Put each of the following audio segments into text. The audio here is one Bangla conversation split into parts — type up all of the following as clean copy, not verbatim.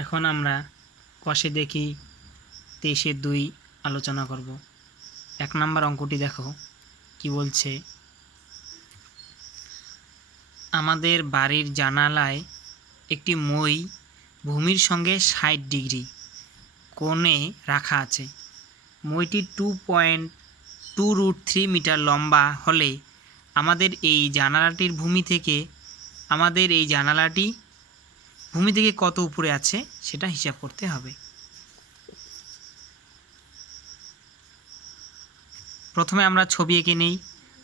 এখন আমরা কষে দেখি 23-2 আলোচনা করব। 1 নম্বর অঙ্কটি দেখো কি বলছে। আমাদের বাড়ির জানালায় একটি মই ভূমির সঙ্গে 60 ডিগ্রি কোণে রাখা আছে। মইটি 2.2√3 মিটার লম্বা হলে আমাদের এই জানালাটির ভূমি থেকে কত উপরে আছে সেটা হিসাব করতে হবে। প্রথমে আমরা ছবি এঁকে নেই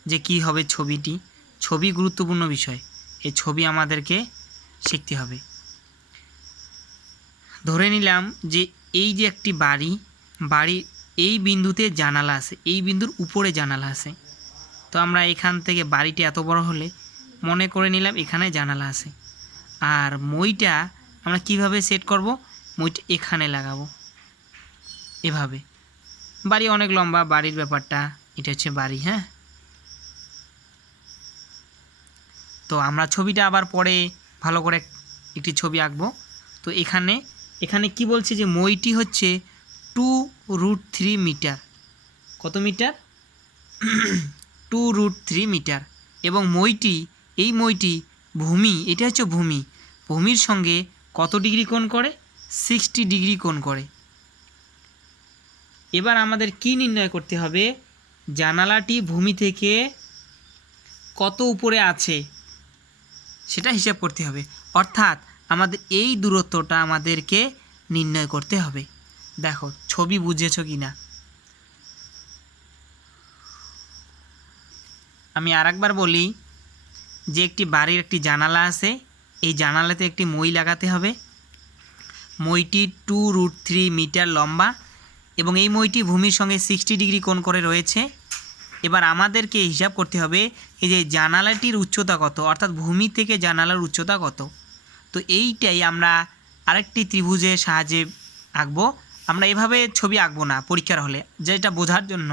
যে কি হবে ছবিটি। ছবি গুরুত্বপূর্ণ বিষয়, এই ছবি আমাদেরকে শিখতে হবে। ধরে নিলাম যে এই যে একটি বাড়ির এই বিন্দুতে জানালা আছে, এই বিন্দুর উপরে জানালা আছে। তো আমরা এখান থেকে বাড়িটি এত বড় হলে মনে করে নিলাম এখানে জানালা আছে। আর মইটা আমরা কিভাবে সেট করব, মইটা এখানে লাগাবো এভাবে। বাড়ি অনেক লম্বা, বাড়ির ব্যাপারটা এটা হচ্ছে বাড়ি। হ্যাঁ, তো আমরা ছবিটা আবার পরে ভালো করে একটি ছবি আঁকবো। তো এখানে কি বলছে যে মইটি হচ্ছে 2√3 মিটার। কত মিটার? 2√3 মিটার। এবং এই মইটি ভূমি, এটা হচ্ছে ভূমির সঙ্গে কত ডিগ্রি কোণ করে? 60 ডিগ্রি কোণ করে। এবার আমাদের কি নির্ণয় করতে হবে? জানালাটি ভূমি থেকে কত উপরে আছে সেটা হিসাব করতে হবে। অর্থাৎ আমাদের এই দূরত্বটা আমাদেরকে নির্ণয় করতে হবে। দেখো ছবি বুঝেছো কি না? আমি আরেকবার বলি যে একটি বাড়ির একটি জানালা আছে, এই জানালাতে একটি মই লাগাতে হবে। মইটি 2√3 মিটার লম্বা এবং এই মইটি ভূমির সঙ্গে 60 ডিগ্রি কোণ করে রয়েছে। এবার আমাদেরকে হিসাব করতে হবে এই যে জানালাটির উচ্চতা কত, অর্থাৎ ভূমি থেকে জানালার উচ্চতা কত। তো এইটাই আমরা আরেকটি ত্রিভুজের সাহায্যে আঁকবো। আমরা এভাবে ছবি আঁকবো না পরীক্ষার হলে, যেটা বোঝার জন্য।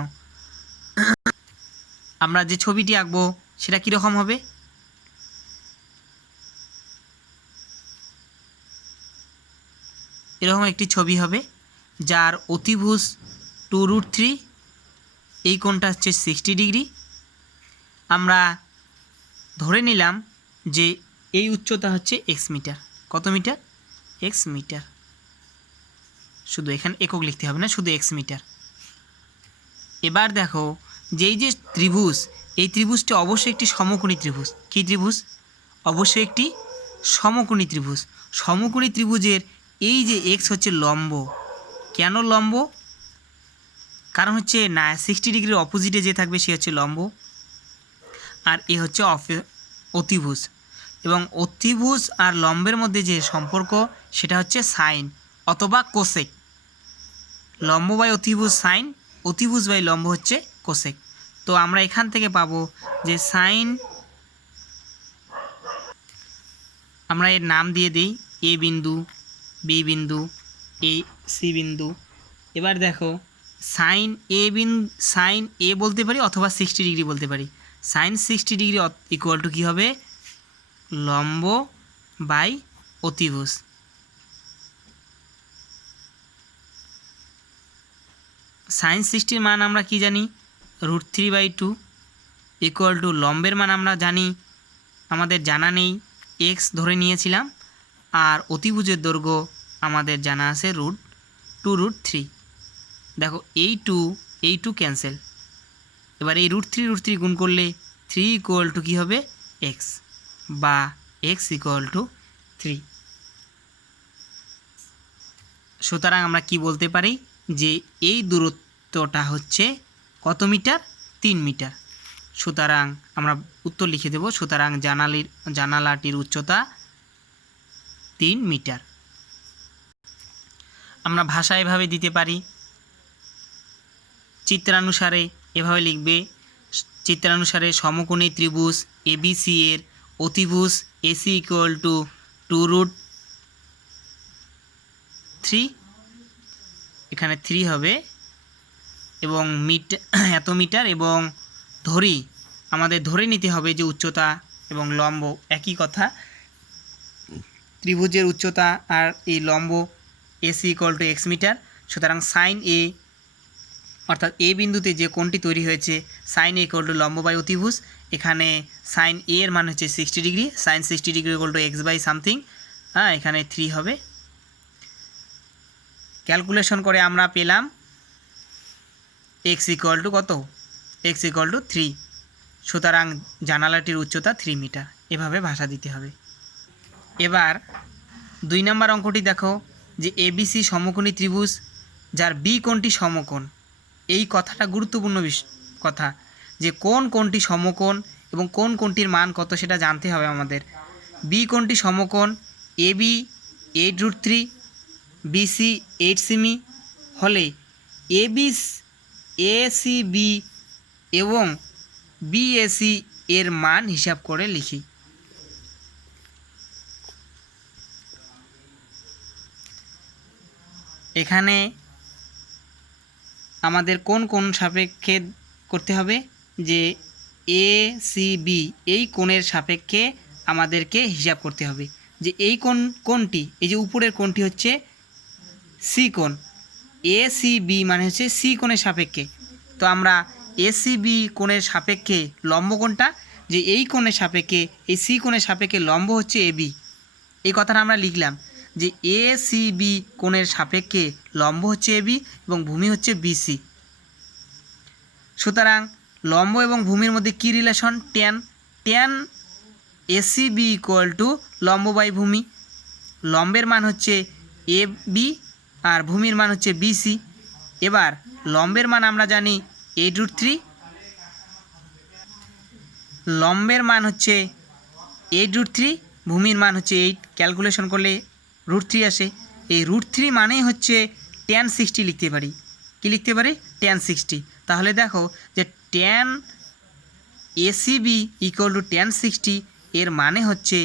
আমরা যে ছবিটি আঁকবো সেটা কীরকম হবে? এরকম একটি ছবি হবে যার অতিভুজ 2√3, এই কোণটা হচ্ছে 60 ডিগ্রি। আমরা ধরে নিলাম যে এই উচ্চতা হচ্ছে x মিটার। কত মিটার? x metre. শুধু এখানে একক লিখতে হবে না, শুধু x মিটার। এবার দেখো যে এই যে ত্রিভুজ, এই ত্রিভুজটি অবশ্যই একটি সমকোণী ত্রিভুজ। কী ত্রিভুজ? অবশ্যই একটি সমকোণী ত্রিভুজ। সমকোণী ত্রিভুজের এই যে x হচ্ছে লম্ব। কেন লম্ব? কারণ হচ্ছে না 60 ডিগ্রির অপোজিটে যে থাকবে সে হচ্ছে লম্ব, আর এ হচ্ছে অতিভুজ। এবং অতিভুজ আর লম্বের মধ্যে যে সম্পর্ক সেটা হচ্ছে সাইন অথবা কোসেক। লম্ব বাই অতিভুজ সাইন, অতিভুজ বাই লম্ব হচ্ছে কোসেক। তো আমরা এখান থেকে পাবো যে সাইন, আমরা এর নাম দিয়ে দিই এ বিন্দু, বি বিন্দু, এ সি বিন্দু। এবার দেখো সাইন এ বলতে পারি অথবা 60 ডিগ্রি বলতে পারি। সাইন 60 ডিগ্রি ইকুয়াল টু কী হবে? লম্ব বাই অতিভুজ। সাইন 60 মান আমরা কি জানি? √3/2 ইকুয়াল টু লম্বের মান আমরা জানি, আমাদের জানা নেই, x ধরে নিয়েছিলাম। আর অতিভুজের দৈর্ঘ্য আমাদের জানা আছে √2√3। দেখো এই টু ক্যান্সেল। এবার এই √3 গুণ করলে 3 ইকুয়াল টু কী হবে? x, বা x ইকুয়াল টু 3। সুতরাং আমরা কি বলতে পারি যে এই দূরত্বটা হচ্ছে কত মিটার? 3 মিটার। সুতরাং আমরা উত্তর লিখে দেব। সুতরাং জানালাটির উচ্চতা 3 মিটার। আমরা ভাষা এভাবে দিতে পারি, চিত্রানুসারে এভাবে লিখবে। চিত্রানুসারে সমকোণী ত্রিভুজ ABC এর অতিভুজ AC ইকুয়াল টু 2√3, এখানে 3 হবে, এবং এত মিটার। এবং আমাদের ধরে নিতে হবে যে উচ্চতা এবং লম্ব একই কথা, ত্রিভুজের উচ্চতা আর এই লম্ব AC equal to x metre. সুতরাং সাইন এ অর্থাৎ এ বিন্দুতে যে কোণটি তৈরি হয়েছে সাইন এ ইকুয়াল টু লম্ব বাই অতিভুজ, এখানে সাইন এ এর মান হচ্ছে 60 degree, sine 60 degree equal to x by something, হ্যাঁ এখানে 3 হবে। ক্যালকুলেশন করে আমরা পেলাম এক্স ইকুয়াল টু কত, এক্স ইকুয়াল টু 3। সুতরাং জানালাটির উচ্চতা 3 মিটার। এভাবে ভাষা দিতে হবে। এবার 2 নম্বর অঙ্কটি দেখো যে এবিসি সমকোণী ত্রিভুজ যার বি কোণটি সমকোণ। এই কথাটা গুরুত্বপূর্ণ কথা যে কোন কোণটি সমকোণ এবং কোন কোণটির মান কত সেটা জানতে হবে আমাদের। বি কোণটি সমকোণ এবি 8√3 বিসি 8 সেমি হলে এসিবি এবং বিএসি এর মান হিসাব করে লিখি। এখানে আমাদের কোন কোণ সাপেক্ষে করতে হবে, যে এসিবি এই কোণের সাপেক্ষে আমাদেরকে হিসাব করতে হবে যে এই কোণটি, এই যে উপরের কোণটি হচ্ছে সি কোণ, এসিবি মানে হচ্ছে সি কোণের সাপেক্ষে। তো আমরা এসিবি কোণের সাপেক্ষে লম্ব কোণটা, যে এই কোণের সাপেক্ষে এই সি কোণের সাপেক্ষে লম্ব হচ্ছে এবি, এই কথাটা আমরা লিখলাম যে এসিবি কোণের সাপেক্ষে লম্ব হচ্ছে এবি এবং ভূমি হচ্ছে বিসি। সুতরাং লম্ব এবং ভূমির মধ্যে কী relation, tan ACB equal to লম্ব বাই ভূমি। লম্বের মান হচ্ছে এবি আর ভূমির মান হচ্ছে বিসি। এবার লম্বের মান আমরা জানি 8√3, লম্বের মান হচ্ছে 8√3, ভূমির মান হচ্ছে 8। ক্যালকুলেশন করলে √3 আসে। এই √3 মানেই হচ্ছে tan 60 লিখতে পারি। কি লিখতে পারি, tan 60। তাহলে দেখো যে tan ACB equal two tan 60 এর মানে হচ্ছে,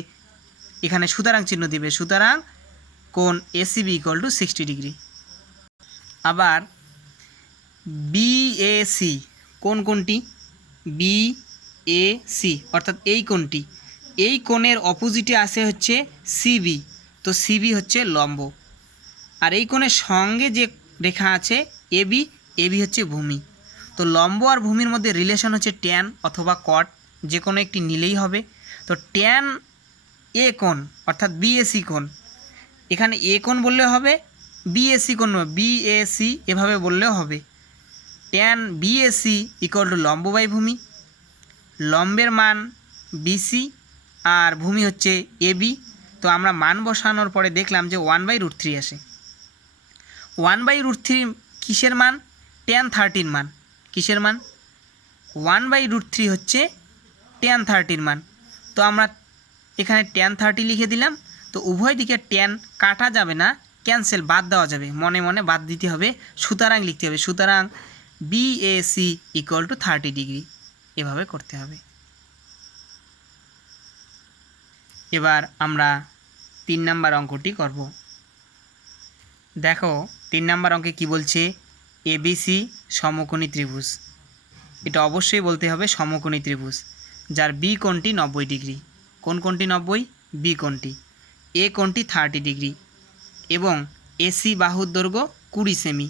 এখানে সুতরাং চিহ্ন দিবে, সুতরাং কোণ এসিবি ইকুয়াল টু 60 ডিগ্রি। আবার বিএসি কোণটি, বিএসি অর্থাৎ এই কোণটি, এই কোণের অপোজিটে আসে হচ্ছে সিবি, তো সিবি হচ্ছে লম্ব। আর এই কোণের সঙ্গে যে রেখা আছে এবি, এবি হচ্ছে ভূমি। তো লম্ব আর ভূমির মধ্যে রিলেশন হচ্ছে ট্যান অথবা কট, যে কোনো একটি নিলেই হবে। তো ট্যান এ কোণ অর্থাৎ বিএসি কোণ, এখানে এ কোণ বললেও হবে, বিএসি কোণ বিএসি এভাবে বললেও হবে। ট্যান বিএসি ইকুয়াল টু লম্ব বাই ভূমি, লম্বের মান বিসি আর ভূমি হচ্ছে এবি। তো আমরা মান বসানোর পরে দেখলাম যে 1/√3 আসে। 1/√3 কিসের মান, tan 30 মান। কিসের মান, 1/√3 হচ্ছে tan 30 মান। তো আমরা এখানে tan 30 লিখে দিলাম। তো উভয় দিকে tan কাটা যাবে না, ক্যান্সেল বাদ দেওয়া যাবে, মনে মনে বাদ দিতে হবে, সুতরাং লিখতে হবে। সুতরাং বিএসি ইকুয়াল টু 30 ডিগ্রি, এভাবে করতে হবে। এবার আমরা 3 নম্বর অঙ্কটি করব। দেখো 3 নম্বর অঙ্কে কি বলছে, এবিসি সমকোণী ত্রিভুজ। এটা অবশ্যই বলতে হবে সমকোণী ত্রিভুজ যার বি কোণটি 90 ডিগ্রি। কোন কোণটি 90, বি কোণটি। এ কোণটি 30 ডিগ্রি এবং এসি বাহুর দৈর্ঘ্য 20 সেমি।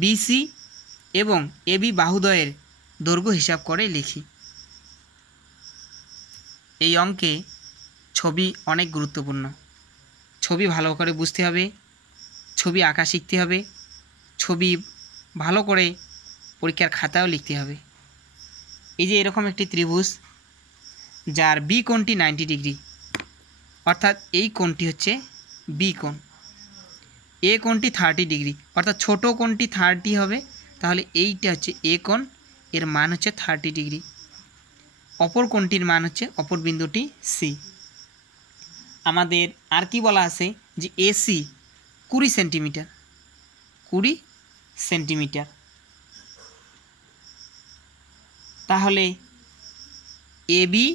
বিসি এবং এবি বাহুদ্বয়ের দৈর্ঘ্য হিসাব করে লিখি। এই অঙ্কে ছবি অনেক গুরুত্বপূর্ণ। ছবি ভালো করে বুঝতে হবে, ছবি আঁকা শিখতে হবে, ছবি ভালো করে পরীক্ষার খাতাও লিখতে হবে। এই যে এরকম একটি ত্রিভুজ যার বি কোণটি 90 ডিগ্রি, অর্থাৎ এই কোণটি হচ্ছে বি কোণ। এ কোণটি 30 ডিগ্রি, অর্থাৎ ছোট কোণটি 30 হবে, তাহলে এইটা হচ্ছে এ কোণ, এর মান হচ্ছে 30 ডিগ্রি। অপর কোণটির মান হচ্ছে, অপর বিন্দুটি সি। আমাদের আর কি বলা আছে যে এসি 20 সেন্টিমিটার, 20 সেন্টিমিটার। তাহলে এবি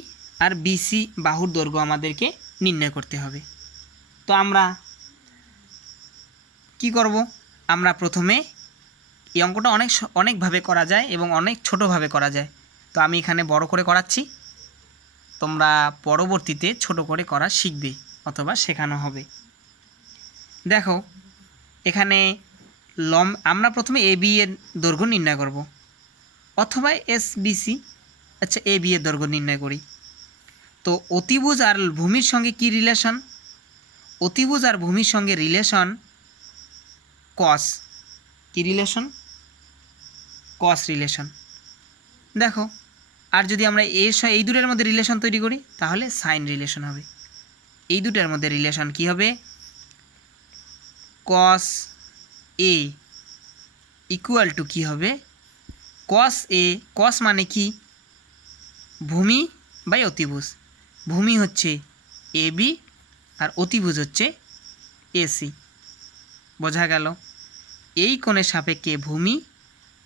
আর বিসি বাহুর দৈর্ঘ্য আমাদেরকে নির্ণয় করতে হবে। তো আমরা কি করব, আমরা প্রথমে এই অঙ্কটা অনেকভাবে করা যায় এবং অনেক ছোটোভাবে করা যায়। তো আমি এখানে বড় করে করাচ্ছি, তোমরা পরবর্তীতে ছোট করে করা শিখবে অথবা শেখানো হবে। দেখো এখানে আমরা প্রথমে এ বি এর দৈর্ঘ্য নির্ণয় করব, অথবা এসবিসি। আচ্ছা, এ বি এর দৈর্ঘ্য নির্ণয় করি। তো অতিভুজ আর ভূমির সঙ্গে কি রিলেশন? অতিভুজ আর ভূমির সঙ্গে রিলেশন কস। কি রিলেশন? কস রিলেশন। দেখো, আর যদি আমরা এই দুটোর মধ্যে রিলেশন তৈরি করি তাহলে সাইন রিলেশন হবে। এই দুটোর মধ্যে রিলেশন কি হবে? কস এ ইকুয়াল টু কী হবে? কস এ। কস মানে কি? ভূমি বাই অতিভুজ। ভূমি হচ্ছে এ বি আর অতিভুজ হচ্ছে এসি। বোঝা গেল? এই কোণের সাপেক্ষে ভূমি,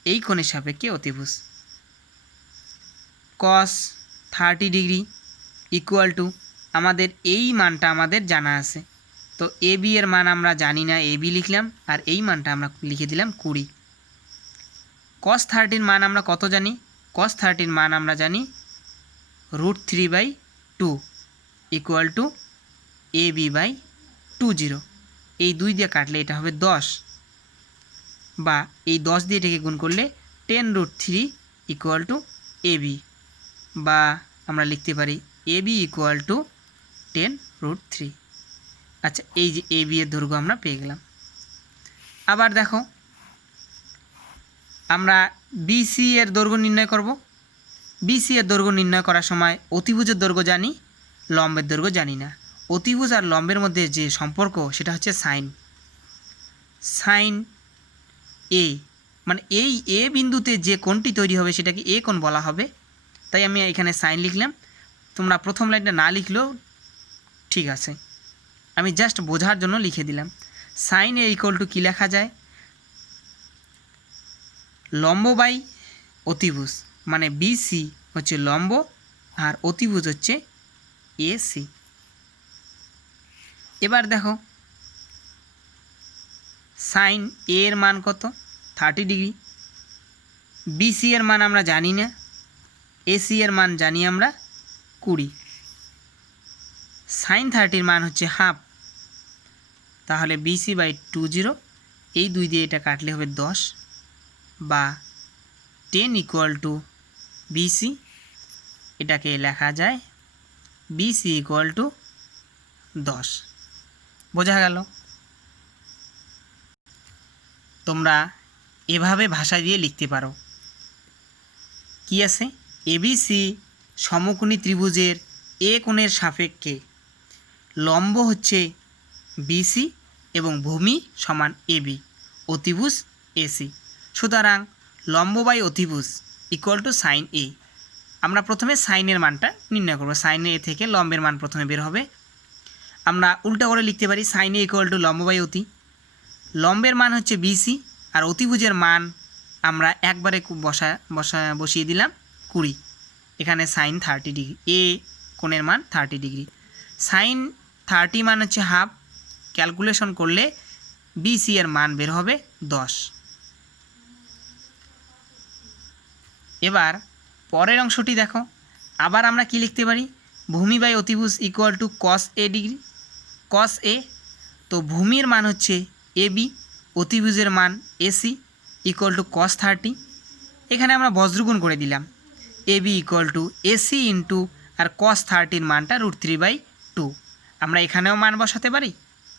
এই কোণের সাপেক্ষে অতিভুজ। কস 30 ডিগ্রি ইকুয়াল টু, আমাদের এই মানটা আমাদের জানা আছে, তো এ বি এর মান আমরা জানি না, এ বি লিখলাম, আর এই মানটা আমরা লিখে দিলাম 20। কস 30 মান আমরা কত জানি? কস 30 মান আমরা জানি √3/2 equal to A B by 20। এই 2 দিয়ে কাটলে এটা হবে 10, বা এই 10 দিয়ে এটাকে গুণ করলে 10√3 ইকুয়াল টু এ বি, বা আমরা লিখতে পারি এ বি ইকুয়াল টু 10√3। আচ্ছা, এই যে এ বি এর দৈর্ঘ্য আমরা পেয়ে গেলাম। আবার দেখো, আমরা বিসি এর দৈর্ঘ্য নির্ণয় করব। বিসি এর দৈর্ঘ্য নির্ণয় করার সময় অতিভুজের দৈর্ঘ্য জানি, লম্বের দৈর্ঘ্য জানি না। অতিভুজ আর লম্বের মধ্যে যে সম্পর্ক সেটা হচ্ছে সাইন। সাইন এ মানে এই এ বিন্দুতে যে কোণটি তৈরি হবে সেটাকে এ কোণ বলা হবে। তাই আমি এখানে সাইন লিখলাম। তোমরা প্রথম লাইনটা না লিখলেও ঠিক আছে, আমি জাস্ট বোঝার জন্য লিখে দিলাম। সাইন এ ইকুয়াল টু কী লেখা যায়? লম্ব বাই অতিভুজ, মানে বিসি হচ্ছে লম্ব আর অতিভুজ হচ্ছে এসি। এবার দেখো, সাইন এ এর মান কত? 30 ডিগ্রি। বিসি এর মান আমরা জানি না, এসি এর মান জানি আমরা 20। সাইন 30 মান হচ্ছে হাফ, তাহলে বিসি বাই 20, এই 2 দিয়ে এটা কাটলে হবে 10, বা 10 ইকুয়াল টু বিসি। এটাকে লেখা যায় বিসি ইকুয়াল টু 10। বোঝা গেল? তোমরা এভাবে ভাষা দিয়ে লিখতে পারো। কি আছে? এবিসি সমকোণী ত্রিভুজের এ কোণের সাপেক্ষে লম্ব হচ্ছে বিসি এবং ভূমি সমান এবি, অতিভুজ এসি। সুতরাং লম্ব বাই অতিভুজ ইকুয়াল টু সাইন এ। আমরা প্রথমে সাইনের মানটা নির্ণয় করব। সাইন এ থেকে লম্বের মান প্রথমে বের হবে। আমরা উল্টা করে লিখতে পারি সাইন এ ইকুয়াল টু লম্ব বাই অতি। লম্বের মান হচ্ছে বিসি আর অতিভুজের মান আমরা একবারে বসিয়ে দিলাম 20। এখানে সাইন 30 ডিগ্রি, এ কোণের মান 30 ডিগ্রি। সাইন 30 মান হচ্ছে হাফ, ক্যালকুলেশন করলে বিসি এর মান বের হবে 10। এবার পরের অংশটি দেখো, আবার আমরা কি লিখতে পারি? ভূমি বাই অতিভুজ equal to cos A degree, কস এ। তো ভূমির মান হচ্ছে এবি, অতিভুজের মান এসি ইকুয়াল টু কস 30। এখানে আমরা বজ্রগুণ করে দিলাম, AB equal to AC into আর কস 30 মানটা √3/2। আমরা এখানেও মান বসাতে পারি,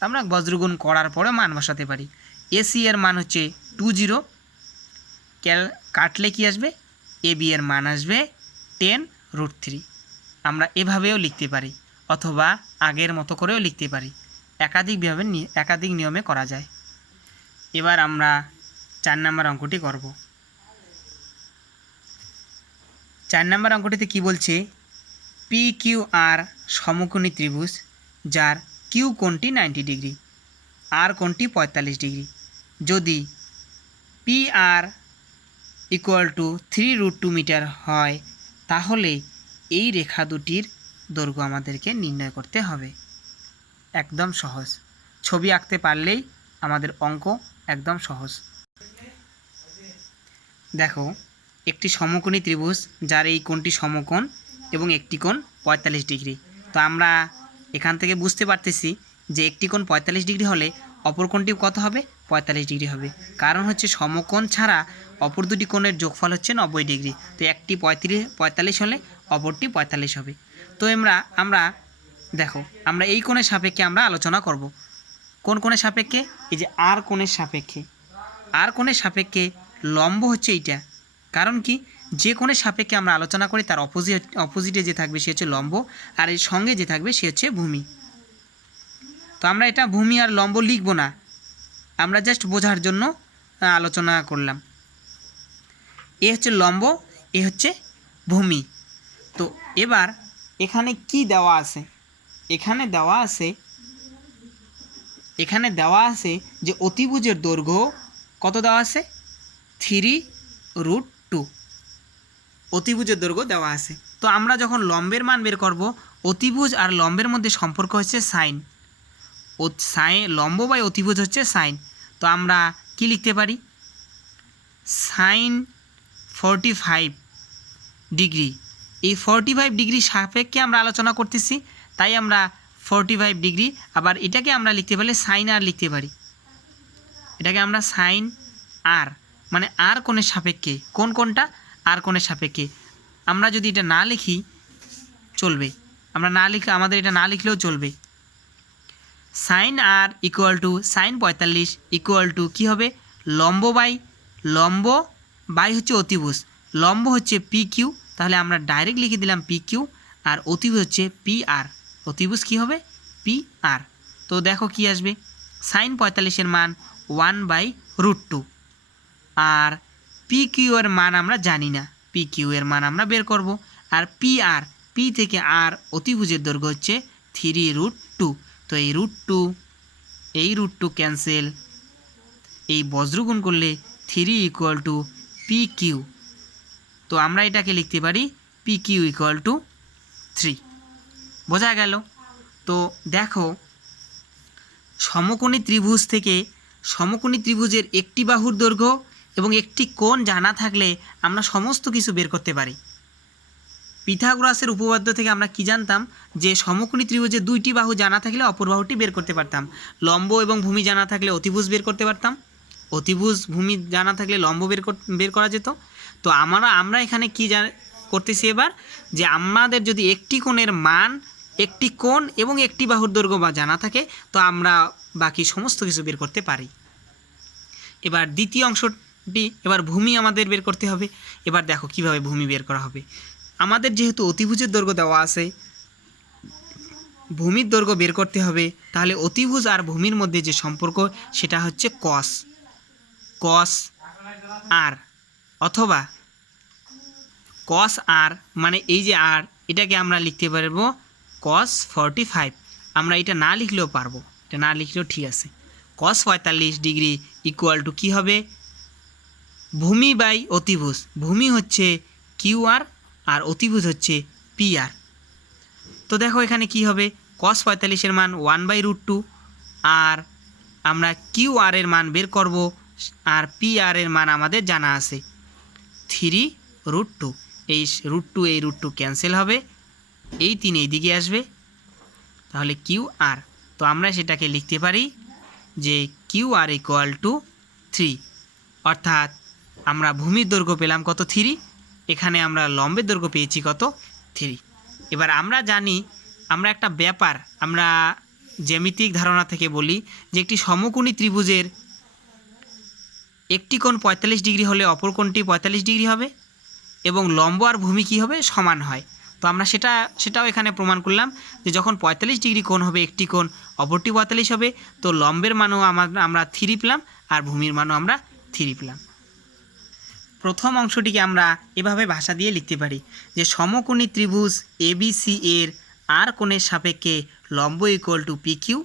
আমরা বজ্রগুণ করার পরে মান বসাতে পারি। এসি এর মান হচ্ছে 20, কাটলে কি আসবে? এবি এর মান আসবে 10√3। আমরা এভাবেও লিখতে পারি, অথবা আগের মতো করেও লিখতে পারি। একাধিক নিয়মে করা যায়। এবার আমরা 4 নম্বর অঙ্কটি করব। 4 নম্বর অঙ্কটিতে কি বলছে? পি কিউ আর সমকোণী ত্রিভুজ, যার কিউ কোণটি 90 ডিগ্রি, আর কোণটি 45 ডিগ্রি। যদি P R equal to 3√2 metre হয়, তাহলে এই রেখা দুটির দৈর্ঘ্য আমাদেরকে নির্ণয় করতে হবে। একদম সহজ, ছবি আঁকতে পারলেই আমাদের অঙ্ক একদম সহজ। দেখো, একটি সমকোণী ত্রিভুজ যার এই কোণটি সমকোণ এবং একটি কোণ 45 ডিগ্রি। তো আমরা এখান থেকে বুঝতে পারতেছি যে একটি কোণ 45 ডিগ্রি হলে অপর কোণটি কত হবে, 45 ডিগ্রি হবে। কারণ হচ্ছে সমকোণ ছাড়া অপর দুটি কোণের যোগফল হচ্ছে 90 ডিগ্রি। তো একটি 45 হলে অপরটি 45 হবে। তো আমরা দেখো আমরা এই কোণের সাপেক্ষে আমরা আলোচনা করব। কোন কোণের সাপেক্ষে? এই যে আর কোণের সাপেক্ষে। আর কোণের সাপেক্ষে লম্ব হচ্ছে এইটা। কারণ কি, যে কোণের সাপেক্ষে আমরা আলোচনা করি তার অপোজিটে যে থাকবে সে হচ্ছে লম্ব, আর এর সঙ্গে যে থাকবে সে হচ্ছে ভূমি। তো আমরা এটা ভূমি আর লম্ব লিখব না, আমরা জাস্ট বোঝার জন্য আলোচনা করলাম। এ হচ্ছে লম্ব, এ হচ্ছে ভূমি। তো এবার এখানে কি দেওয়া আছে? এখানে দেওয়া আছে যে অতিভুজের দৈর্ঘ্য কত দেওয়া আছে, 3√2 অতিভুজের দৈর্ঘ্য দেওয়া আছে। তো আমরা যখন লম্বের মান বের করব, অতিভুজ আর লম্বের মধ্যে সম্পর্ক হচ্ছে সাইন। লম্ব বাই অতিভুজ হচ্ছে সাইন। তো আমরা কি লিখতে পারি, সাইন 45 ডিগ্রি। এই 45 ডিগ্রি সাপেক্ষে আমরা আলোচনা করতেছি, তাই আমরা 45 ডিগ্রি, আবার এটাকে আমরা লিখতে পারলে সাইন আর লিখতে পারি। এটাকে আমরা সাইন আর, মানে আর কোণের সাপেক্ষে। কোন কোণটা? আর কোণের সাপেক্ষে। আমরা যদি এটা না লিখি চলবে, আমাদের এটা না লিখলেও চলবে। Sine R equal to sine 45 equal to কী হবে, লম্ব বাই হচ্ছে অতিভুজ। লম্ব হচ্ছে পি কিউ, তাহলে আমরা ডাইরেক্ট লিখে দিলাম পি কিউ, আর অতিভুজ হচ্ছে পি আর। অতিভুজ কী হবে, পি আর। তো দেখো কি আসবে, সাইন 45-এর মান 1/√2, আর পি কিউ এর মান আমরা জানি না, পি কিউ এর মান আমরা বের করব। আর পি থেকে আর অতিভুজের দৈর্ঘ্য হচ্ছে 3√2। তো এই √2 ক্যান্সেল, এই বজ্রগুণ করলে 3 ইকুয়াল টু পি কিউ। তো আমরা এটাকে লিখতে পারি পি কিউ ইকুয়াল টু 3। বোঝা গেল? তো দেখো, সমকোণী ত্রিভুজের একটি বাহুর দৈর্ঘ্য এবং একটি কোণ জানা থাকলে আমরা সমস্ত কিছু বের করতে পারি। পিথাগোরাসের উপপাদ্য থেকে আমরা কি জানতাম, যে সমকোণী ত্রিভুজের দুইটি বাহু জানা থাকলে অপর বাহুটি বের করতে পারতাম। লম্ব এবং ভূমি জানা থাকলে অতিভুজ বের করতে পারতাম, অতিভুজ ভূমি জানা থাকলে লম্ব বের করা যেত। তো আমরা এখানে কি করতেছি এবার, যে আমাদের যদি একটি কোণের মান, একটি কোণ এবং একটি বাহুর দৈর্ঘ্য বা জানা থাকে, তো আমরা বাকি সমস্ত কিছু বের করতে পারি। এবার দ্বিতীয় অংশটি, এবার ভূমি আমাদের বের করতে হবে। এবার দেখো কিভাবে ভূমি বের করা হবে। আমাদের যেহেতু অতিভুজের দৈর্ঘ্য দেওয়া আছে, ভূমির দৈর্ঘ্য বের করতে হবে, তাহলে অতিভুজ আর ভূমির মধ্যে যে সম্পর্ক সেটা হচ্ছে কস আর, অথবা কস আর মানে এই যে আর, এটাকে আমরা লিখতে পারবো cos 45। আমরা এটা না লিখলেও পারবো, এটা না লিখলেও ঠিক আছে। cos 45 ডিগ্রি ইকুয়াল টু কী হবে, ভূমি বাই অতিভুজ। ভূমি হচ্ছে কিউ আর অতিভুজ হচ্ছে পি আর। তো দেখো এখানে কি হবে, cos 45-এর মান 1/√2, আর আমরা কিউ আর এর মান বের করব, আর পি আর এর মান আমাদের জানা আছে 3√2। এই √2 ক্যান্সেল হবে, এই 3 এই দিকে আসবে, তাহলে কিউ আর। তো আমরা সেটাকে লিখতে পারি যে কিউ আর ইকুয়াল টু 3, অর্থাৎ আমরা ভূমির দৈর্ঘ্য পেলাম কত, 3। এখানে আমরা লম্বের দৈর্ঘ্য পেয়েছি কত, 3। এবার আমরা জানি, আমরা একটা ব্যাপার আমরা জ্যামিতিক ধারণা থেকে বলি, যে একটি সমকোণী ত্রিভুজের একটি কোণ 45 ডিগ্রি হলে অপর কোণটি 45 ডিগ্রি হবে, এবং লম্ব আর ভূমি কী হবে, সমান হয়। তো আমরা সেটাও এখানে প্রমাণ করলাম, যে যখন 45 ডিগ্রি কোণ হবে একটি কোণ, অপরটি 45 হবে, তো লম্বের মানও আমরা 3 পেলাম, আর ভূমির মানও আমরা 3 পেলাম। প্রথম অংশটিকে আমরা এভাবে ভাষা দিয়ে লিখতে পারি, যে সমকোণী ত্রিভুজ এবিসি এর আর কোণের সাপেক্ষে লম্ব ইকুয়াল টু পি কিউ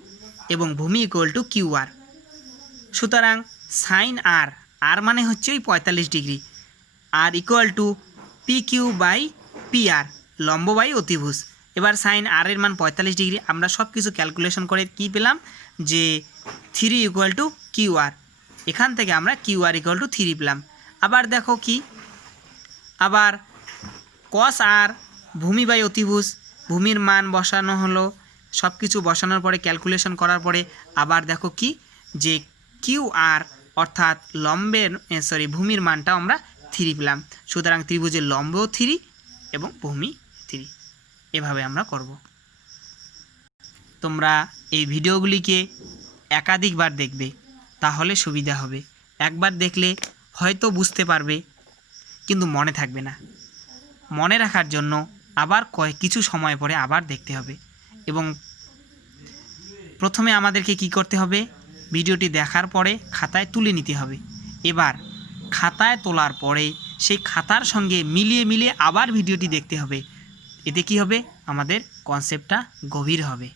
এবং ভূমি ইকুয়াল টু কিউ আর। সুতরাং সাইন আর মানে হচ্ছে ওই 45 ডিগ্রি, আর equal to P Q by P R, লম্ব বাই অতিভুজ। এবার সাইন আর এর মান 45 ডিগ্রি, আমরা সব কিছু ক্যালকুলেশন করে কি পেলাম, যে 3 ইকুয়াল টু কিউ আর। এখান থেকে আমরা কিউ আর ইকুয়াল টু 3 পেলাম। আবার দেখো কি, আবার কস আর ভূমি বাই অতিভুজ, ভূমির মান বসানো হলো সব কিছু বসানোর পরে ক্যালকুলেশন করার পরে আবার দেখো কি যে কিউ আর অর্থাৎ লম্বের ভূমির মানটা আমরা 3 পেলাম। সুতরাং ত্রিভুজের লম্বও 3 এবং ভূমি 3। এভাবে আমরা করব। তোমরা এই ভিডিওগুলিকে একাধিকবার দেখবে, তাহলে সুবিধা হবে। একবার দেখলে হয়তো বুঝতে পারবে, কিন্তু মনে থাকবে না। মনে রাখার জন্য আবার কিছু সময় পরে আবার দেখতে হবে। এবং প্রথমে আমাদেরকে কি করতে হবে, ভিডিওটি দেখার পরে খাতায় তুলে নিতে হবে। এবার খাতায় তোলার পরে সেই খাতার সঙ্গে মিলিয়ে আবার ভিডিওটি দেখতে হবে। এতে কি হবে, আমাদের কনসেপ্টটা গভীর হবে।